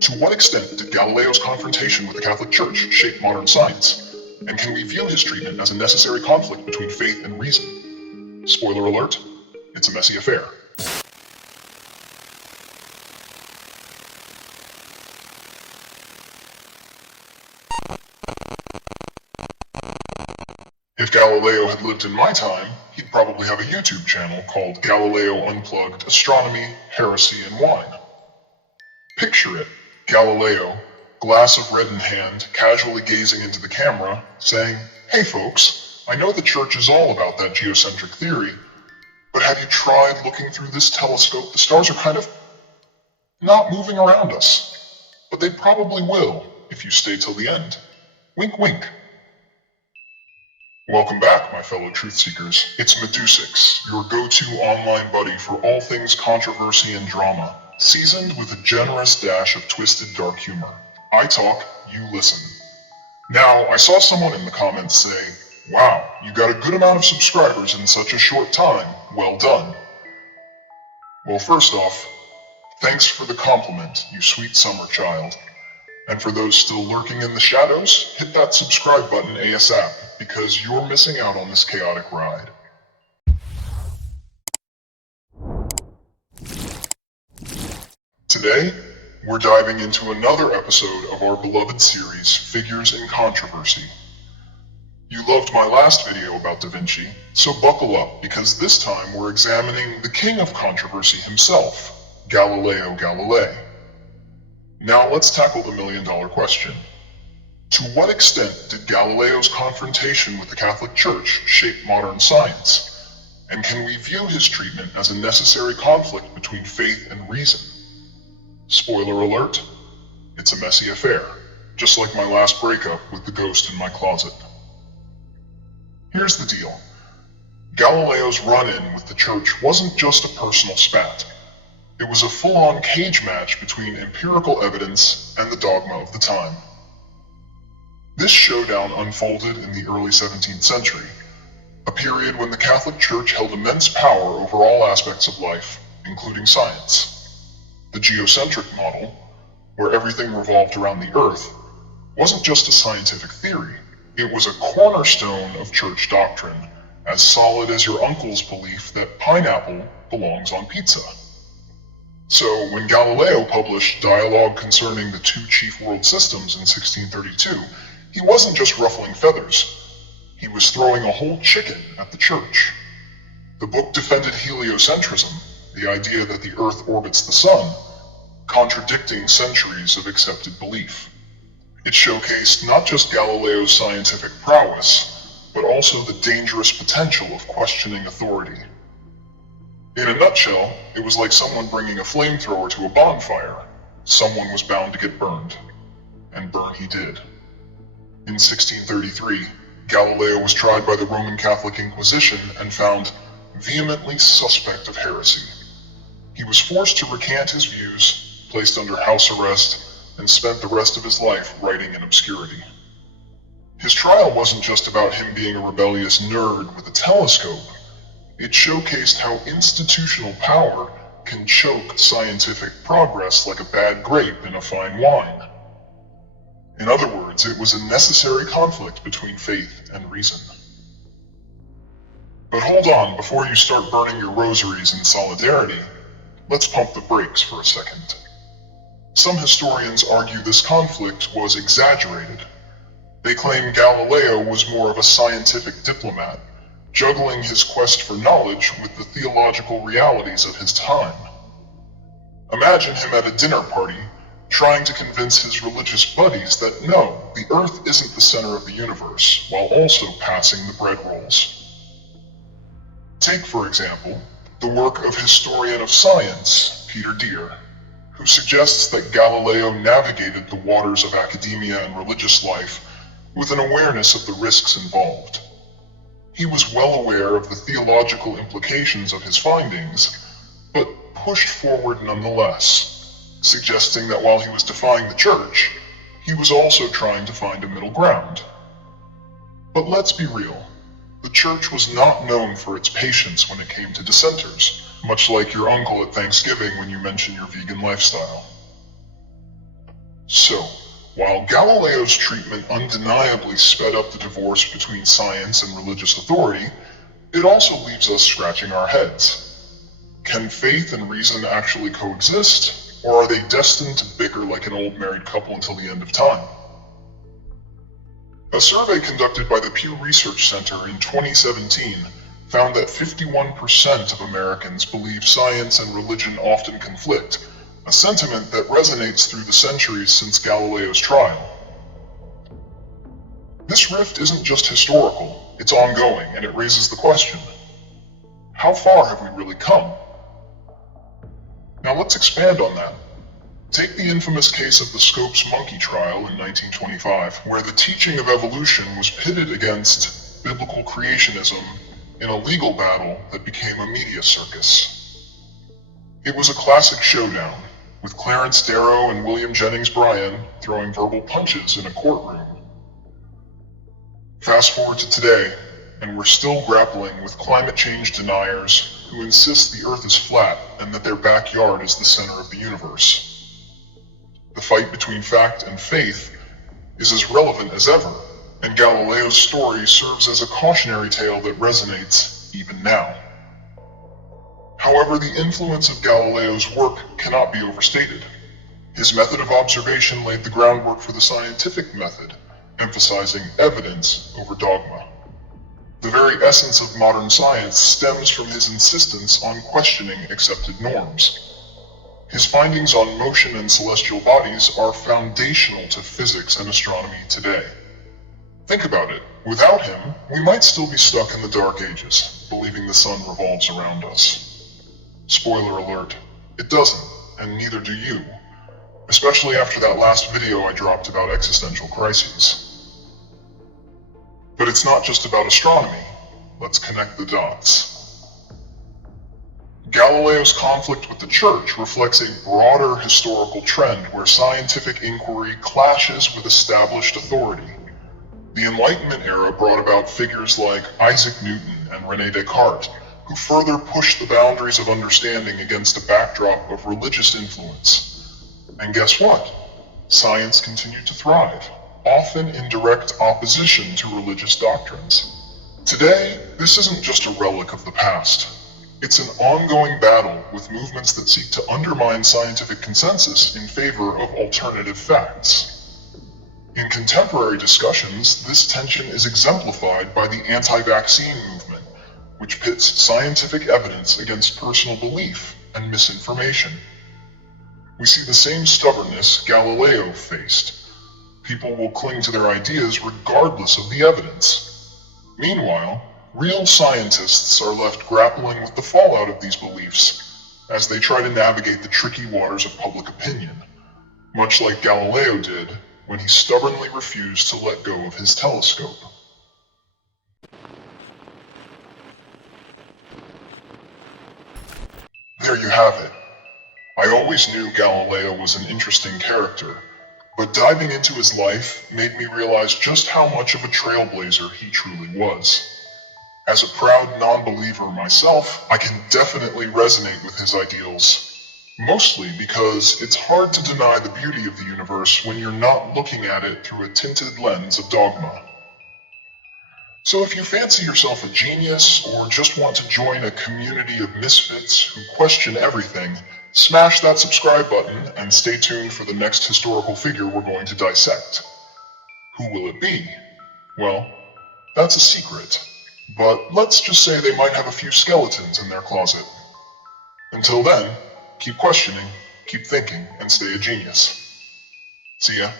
To what extent did Galileo's confrontation with the Catholic Church shape modern science? And can we view his treatment as a necessary conflict between faith and reason? Spoiler alert, it's a messy affair. If Galileo had lived in my time, he'd probably have a YouTube channel called Galileo Unplugged Astronomy, Heresy, and Wine. Picture it, Galileo, glass of red in hand, casually gazing into the camera, saying, "Hey folks, I know the church is all about that geocentric theory, but have you tried looking through this telescope? The stars are kind of not moving around us, but they probably will if you stay till the end. Wink wink." Welcome back, my fellow truth seekers. It's Medusix, your go-to online buddy for all things controversy and drama, seasoned with a generous dash of twisted dark humor. I talk, you listen. Now, I saw someone in the comments say, "Wow, you got a good amount of subscribers in such a short time. Well done." Well, first off, thanks for the compliment, you sweet summer child. And for those still lurking in the shadows, hit that subscribe button ASAP, because you're missing out on this chaotic ride. Today, we're diving into another episode of our beloved series, Figures in Controversy. You loved my last video about Da Vinci, so buckle up, because this time we're examining the king of controversy himself, Galileo Galilei. Now let's tackle the million-dollar question. To what extent did Galileo's confrontation with the Catholic Church shape modern science? And can we view his treatment as a necessary conflict between faith and reason? Spoiler alert, it's a messy affair, just like my last breakup with the ghost in my closet. Here's the deal. Galileo's run-in with the church wasn't just a personal spat. It was a full-on cage match between empirical evidence and the dogma of the time. This showdown unfolded in the early 17th century, a period when the Catholic Church held immense power over all aspects of life, including science. The geocentric model, where everything revolved around the Earth, wasn't just a scientific theory, it was a cornerstone of church doctrine, as solid as your uncle's belief that pineapple belongs on pizza. So, when Galileo published Dialogue Concerning the Two Chief World Systems in 1632, he wasn't just ruffling feathers, he was throwing a whole chicken at the church. The book defended heliocentrism, the idea that the Earth orbits the Sun, contradicting centuries of accepted belief. It showcased not just Galileo's scientific prowess, but also the dangerous potential of questioning authority. In a nutshell, it was like someone bringing a flamethrower to a bonfire. Someone was bound to get burned. And burn he did. In 1633, Galileo was tried by the Roman Catholic Inquisition and found vehemently suspect of heresy. He was forced to recant his views, placed under house arrest, and spent the rest of his life writing in obscurity. His trial wasn't just about him being a rebellious nerd with a telescope. It showcased how institutional power can choke scientific progress like a bad grape in a fine wine. In other words, it was a necessary conflict between faith and reason. But hold on, before you start burning your rosaries in solidarity, let's pump the brakes for a second. Some historians argue this conflict was exaggerated. They claim Galileo was more of a scientific diplomat, juggling his quest for knowledge with the theological realities of his time. Imagine him at a dinner party, trying to convince his religious buddies that no, the Earth isn't the center of the universe, while also passing the bread rolls. Take, for example, the work of historian of science, Peter Deer, who suggests that Galileo navigated the waters of academia and religious life with an awareness of the risks involved. He was well aware of the theological implications of his findings, but pushed forward nonetheless, suggesting that while he was defying the church, he was also trying to find a middle ground. But let's be real, the church was not known for its patience when it came to dissenters, much like your uncle at Thanksgiving when you mention your vegan lifestyle. So, while Galileo's treatment undeniably sped up the divorce between science and religious authority, it also leaves us scratching our heads. Can faith and reason actually coexist, or are they destined to bicker like an old married couple until the end of time? A survey conducted by the Pew Research Center in 2017 found that 51% of Americans believe science and religion often conflict, a sentiment that resonates through the centuries since Galileo's trial. This rift isn't just historical, it's ongoing, and it raises the question, how far have we really come? Now let's expand on that. Take the infamous case of the Scopes monkey trial in 1925, where the teaching of evolution was pitted against biblical creationism in a legal battle that became a media circus. It was a classic showdown, with Clarence Darrow and William Jennings Bryan throwing verbal punches in a courtroom. Fast forward to today, and we're still grappling with climate change deniers who insist the Earth is flat and that their backyard is the center of the universe. The fight between fact and faith is as relevant as ever, and Galileo's story serves as a cautionary tale that resonates even now. However, the influence of Galileo's work cannot be overstated. His method of observation laid the groundwork for the scientific method, emphasizing evidence over dogma. The very essence of modern science stems from his insistence on questioning accepted norms. His findings on motion and celestial bodies are foundational to physics and astronomy today. Think about it. Without him, we might still be stuck in the Dark Ages, believing the sun revolves around us. Spoiler alert, it doesn't, and neither do you. Especially after that last video I dropped about existential crises. But it's not just about astronomy. Let's connect the dots. Galileo's conflict with the Church reflects a broader historical trend where scientific inquiry clashes with established authority. The Enlightenment era brought about figures like Isaac Newton and René Descartes, who further pushed the boundaries of understanding against a backdrop of religious influence. And guess what? Science continued to thrive, often in direct opposition to religious doctrines. Today, this isn't just a relic of the past. It's an ongoing battle with movements that seek to undermine scientific consensus in favor of alternative facts. In contemporary discussions, this tension is exemplified by the anti-vaccine movement, which pits scientific evidence against personal belief and misinformation. We see the same stubbornness Galileo faced. People will cling to their ideas regardless of the evidence. Meanwhile, real scientists are left grappling with the fallout of these beliefs as they try to navigate the tricky waters of public opinion, much like Galileo did when he stubbornly refused to let go of his telescope. There you have it. I always knew Galileo was an interesting character, but diving into his life made me realize just how much of a trailblazer he truly was. As a proud non-believer myself, I can definitely resonate with his ideals, mostly because it's hard to deny the beauty of the universe when you're not looking at it through a tinted lens of dogma. So if you fancy yourself a genius, or just want to join a community of misfits who question everything, smash that subscribe button and stay tuned for the next historical figure we're going to dissect. Who will it be? Well, that's a secret, but let's just say they might have a few skeletons in their closet. Until then, keep questioning, keep thinking, and stay a genius. See ya.